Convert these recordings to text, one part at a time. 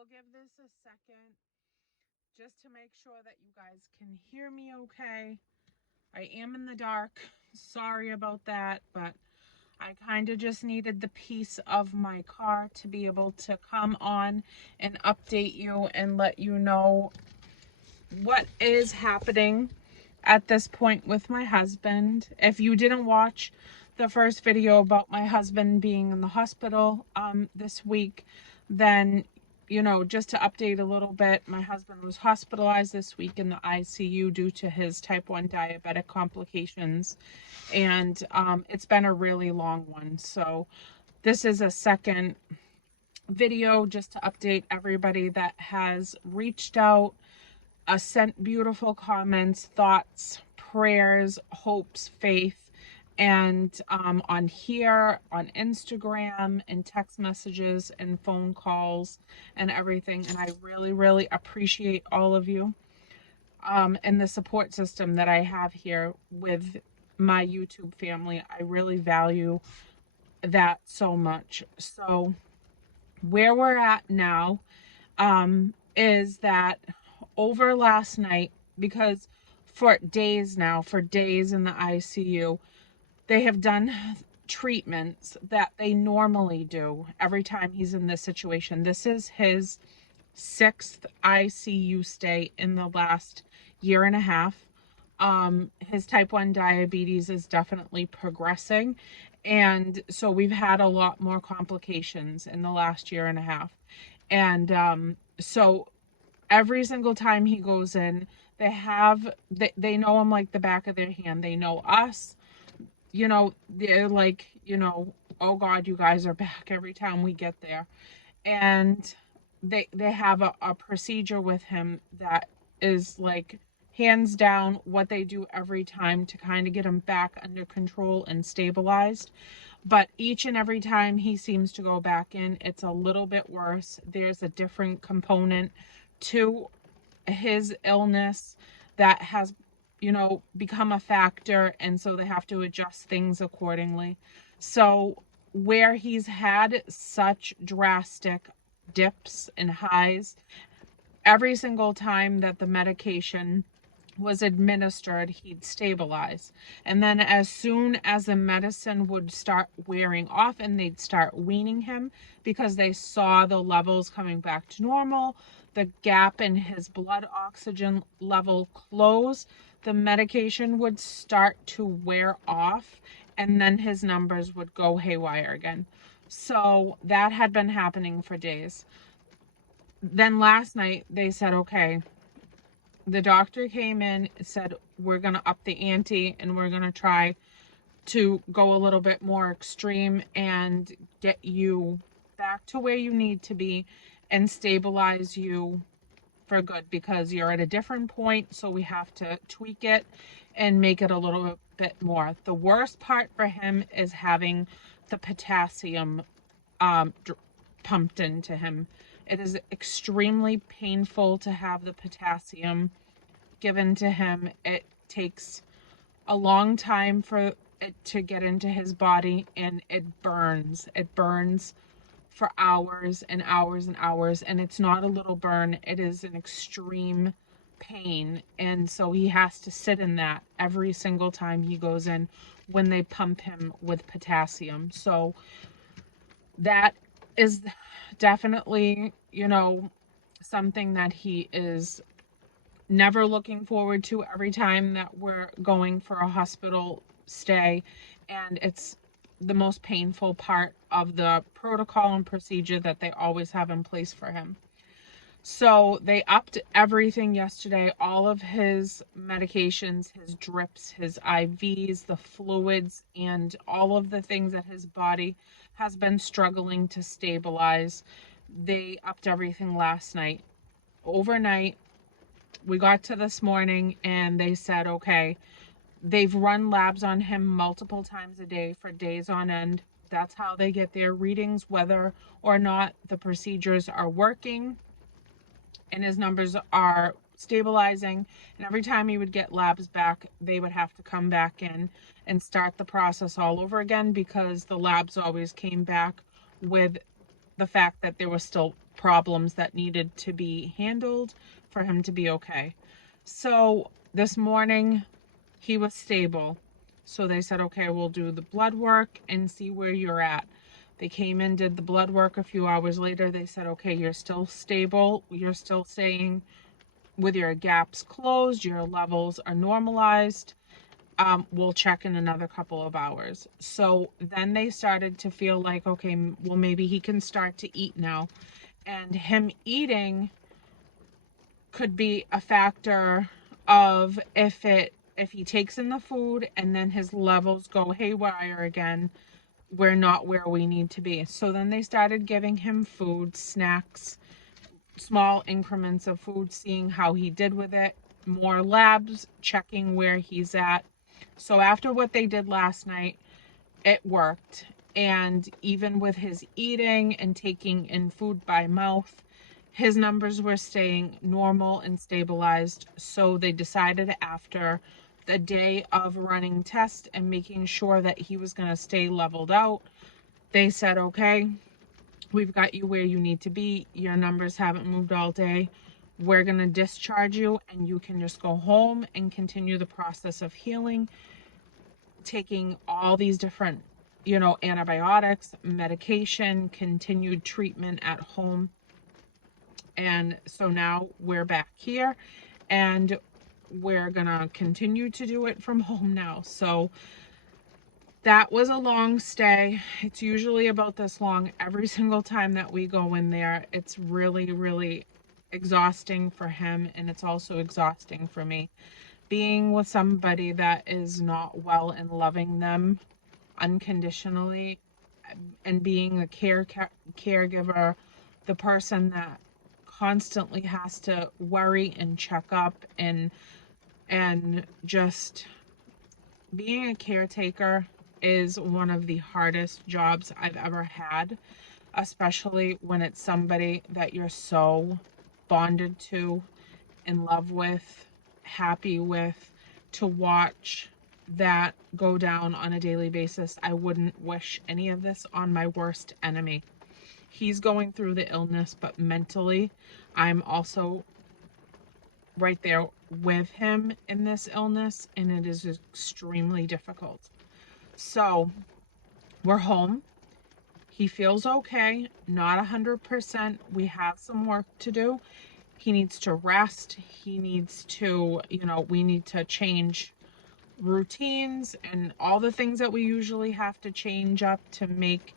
will give this a second just to make sure that you guys can hear me okay. I am in the dark. Sorry about that, but I kind of just needed the peace of my car to be able to come on and update you and let you know what is happening at this point with my husband. If you didn't watch the first video about my husband being in the hospital this week, then just to update a little bit, my husband was hospitalized this week in the ICU due to his type 1 diabetic complications, and it's been a really long one. So this is a second video just to update everybody that has reached out, sent beautiful comments, thoughts, prayers, hopes, faith, and on here, on Instagram, and text messages, and phone calls, and everything. And I really, really appreciate all of you and the support system that I have here with my YouTube family. I really value that so much. So where we're at now is that over last night, because for days in the ICU, they have done treatments that they normally do every time he's in this situation. This is his 6th ICU stay in the last year and a half. His type 1 diabetes is definitely progressing, and so we've had a lot more complications in the last year and a half. And so every single time he goes in, they know him like the back of their hand. They know us. They're like, oh God, you guys are back every time we get there. And they have a procedure with him that is like hands down what they do every time to kind of get him back under control and stabilized. But each and every time he seems to go back in, it's a little bit worse. There's a different component to his illness that has become a factor, and so they have to adjust things accordingly. So where he's had such drastic dips and highs, every single time that the medication was administered, he'd stabilize. And then as soon as the medicine would start wearing off and they'd start weaning him because they saw the levels coming back to normal, the gap in his blood oxygen level close, the medication would start to wear off, and then his numbers would go haywire again. So that had been happening for days. Then last night they said, okay, the doctor came in, said, we're going to up the ante and we're going to try to go a little bit more extreme and get you back to where you need to be and stabilize you for good, because you're at a different point. So we have to tweak it and make it a little bit more. The worst part for him is having the potassium pumped into him. It is extremely painful to have the potassium given to him. It takes a long time for it to get into his body, and it burns. It burns for hours and hours and hours, and it's not a little burn. It is an extreme pain, and so he has to sit in that every single time he goes in when they pump him with potassium. So that is definitely, something that he is never looking forward to every time that we're going for a hospital stay. And it's the most painful part of the protocol and procedure that they always have in place for him. So they upped everything yesterday, all of his medications, his drips, his IVs, the fluids, and all of the things that his body has been struggling to stabilize. They upped everything last night. Overnight, we got to this morning and they said, okay, they've run labs on him multiple times a day for days on end. That's how they get their readings, whether or not the procedures are working and his numbers are stabilizing. And every time he would get labs back, they would have to come back in and start the process all over again, because the labs always came back with the fact that there were still problems that needed to be handled for him to be okay. So this morning he was stable. So they said, okay, we'll do the blood work and see where you're at. They came in, did the blood work. A few hours later, they said, okay, you're still stable. You're still staying with your gaps closed. Your levels are normalized. We'll check in another couple of hours. So then they started to feel like, okay, well, maybe he can start to eat now. And him eating could be a factor of if he takes in the food and then his levels go haywire again, we're not where we need to be. So then they started giving him food, snacks, small increments of food, seeing how he did with it, more labs, checking where he's at. So after what they did last night, it worked. And even with his eating and taking in food by mouth, his numbers were staying normal and stabilized. So they decided after the day of running tests and making sure that he was going to stay leveled out, they said, okay, we've got you where you need to be. Your numbers haven't moved all day. We're going to discharge you and you can just go home and continue the process of healing, taking all these different, antibiotics, medication, continued treatment at home. And so now we're back here and we're going to continue to do it from home now. So that was a long stay. It's usually about this long every single time that we go in there. It's really, really exhausting for him, and it's also exhausting for me. Being with somebody that is not well and loving them unconditionally, and being a caregiver, the person that constantly has to worry and check up and just being a caretaker is one of the hardest jobs I've ever had, especially when it's somebody that you're so bonded to, in love with, happy with. To watch that go down on a daily basis, I wouldn't wish any of this on my worst enemy. He's going through the illness, but mentally, I'm also right there with him in this illness, and it is extremely difficult. So we're home. He feels okay, not 100%. We have some work to do. He needs to rest. He needs to, we need to change routines and all the things that we usually have to change up to make,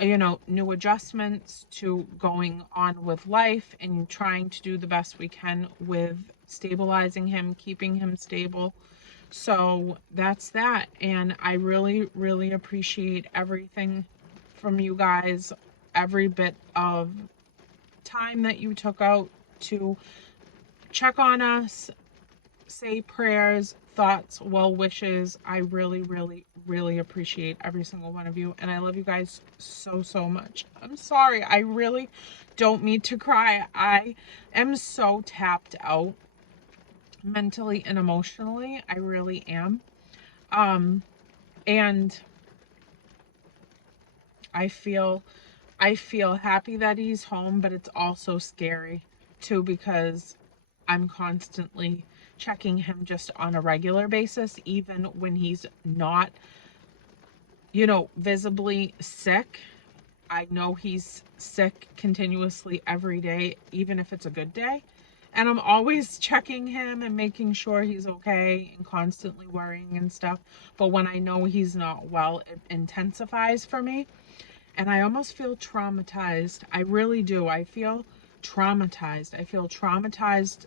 new adjustments to going on with life and trying to do the best we can with stabilizing him, keeping him stable. So that's that. And I really, really appreciate everything from you guys, every bit of time that you took out to check on us, say prayers, thoughts, well wishes. I really, really, really appreciate every single one of you. And I love you guys so, so much. I'm sorry. I really don't mean to cry. I am so tapped out mentally and emotionally. I really am. And I feel happy that he's home, but it's also scary too, because I'm constantly checking him just on a regular basis, even when he's not, visibly sick. I know he's sick continuously every day, even if it's a good day. And I'm always checking him and making sure he's okay and constantly worrying and stuff. But when I know he's not well, it intensifies for me. And I almost feel traumatized. I really do. I feel traumatized. I feel traumatized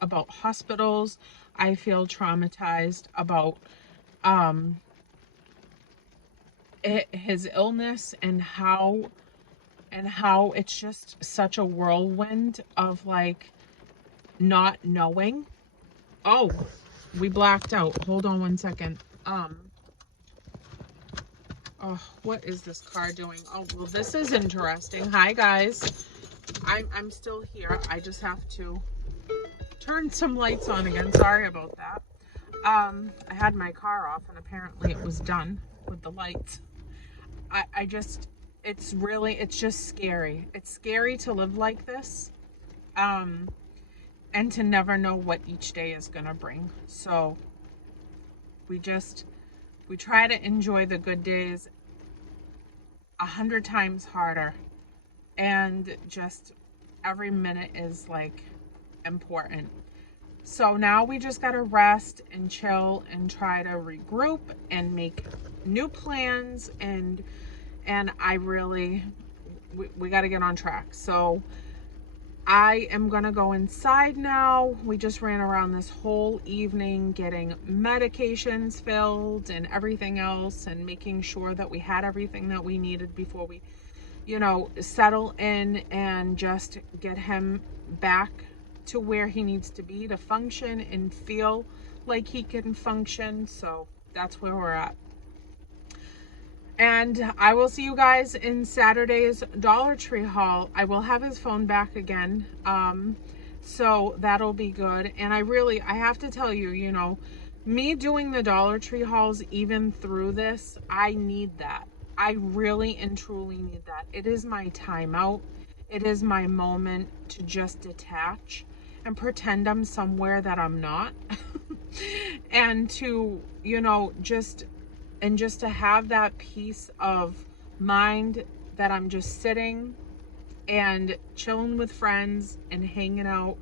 about hospitals. I feel traumatized about his illness and how it's just such a whirlwind of like not knowing. Oh, we blacked out. Hold on one second. Oh, what is this car doing? Oh, well, this is interesting. Hi guys. I'm still here. I just have to turn some lights on again. Sorry about that. I had my car off and apparently it was done with the lights. it's just scary. It's scary to live like this, and to never know what each day is gonna bring. So we try to enjoy the good days 100 times harder, and just every minute is like important. So now we just gotta rest and chill and try to regroup and make new plans, and I really, we got to get on track. So I am going to go inside now. We just ran around this whole evening getting medications filled and everything else, and making sure that we had everything that we needed before we, settle in and just get him back to where he needs to be to function and feel like he can function. So that's where we're at. And I will see you guys in Saturday's Dollar Tree haul. I will have his phone back again. So that'll be good. And I have to tell you, me doing the Dollar Tree hauls even through this, I need that. I really and truly need that. It is my time out. It is my moment to just detach and pretend I'm somewhere that I'm not. And to, just to have that peace of mind that I'm just sitting and chilling with friends and hanging out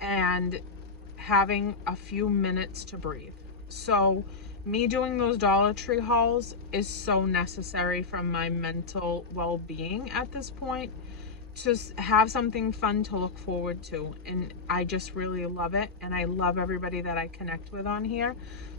and having a few minutes to breathe. So me doing those Dollar Tree hauls is so necessary for my mental well-being at this point, to have something fun to look forward to. And I just really love it, and I love everybody that I connect with on here.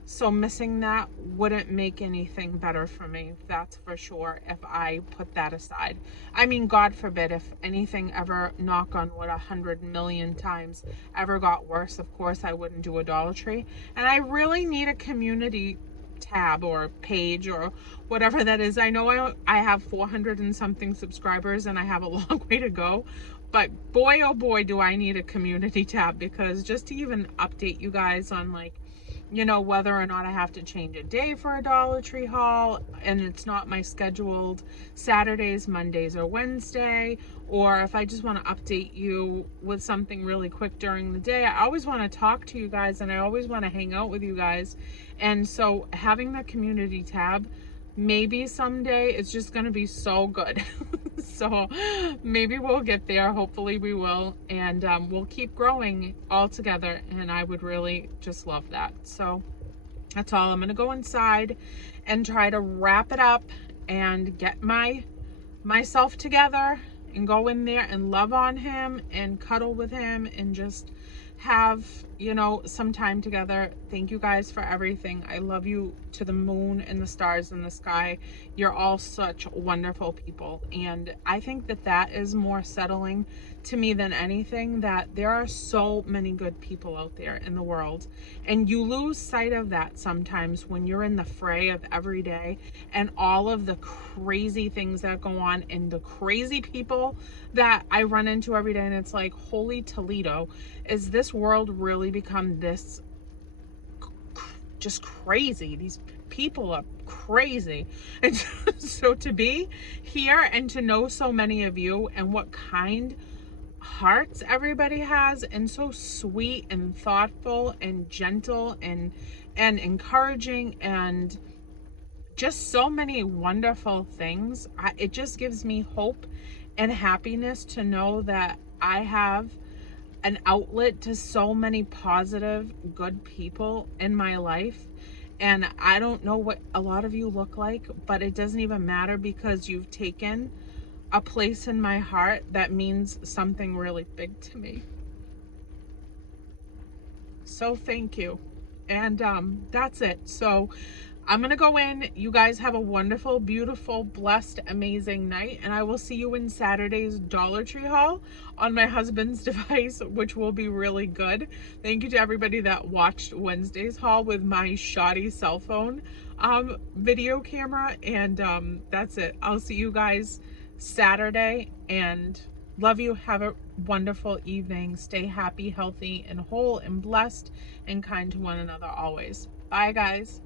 So missing that wouldn't make anything better for me, that's for sure, if I put that aside. I mean, God forbid, if anything ever, knock on wood, 100 million times ever got worse, of course I wouldn't do a Dollar Tree. And I really need a community tab or page or whatever that is. I know I have 400 and something subscribers, and I have a long way to go, but boy, oh boy, do I need a community tab, because just to even update you guys on whether or not I have to change a day for a Dollar Tree haul, and it's not my scheduled Saturdays, Mondays, or Wednesday, or if I just want to update you with something really quick during the day. I always want to talk to you guys, and I always want to hang out with you guys. And so having that community tab, maybe someday, it's just going to be so good. So maybe we'll get there. Hopefully we will. And we'll keep growing all together. And I would really just love that. So that's all. I'm going to go inside and try to wrap it up and get myself together and go in there and love on him and cuddle with him and just have, some time together. Thank you guys for everything. I love you to the moon and the stars in the sky. You're all such wonderful people. And I think that is more settling to me than anything, that there are so many good people out there in the world. And you lose sight of that sometimes when you're in the fray of every day and all of the crazy things that go on and the crazy people that I run into every day. And it's like, holy Toledo, is this world really become this just crazy? These people are crazy. And so to be here and to know so many of you and what kind hearts everybody has, and so sweet and thoughtful and gentle and encouraging, and just so many wonderful things. It just gives me hope and happiness to know that I have an outlet to so many positive, good people in my life. And I don't know what a lot of you look like, but it doesn't even matter, because you've taken a place in my heart that means something really big to me. So thank you. And that's it. So I'm gonna go in. You guys have a wonderful, beautiful, blessed, amazing night, and I will see you in Saturday's Dollar Tree haul on my husband's device, which will be really good. Thank you to everybody that watched Wednesday's haul with my shoddy cell phone video camera. And that's it. I'll see you guys Saturday, and love you. Have a wonderful evening. Stay happy, healthy, and whole, and blessed, and kind to one another always. Bye, guys.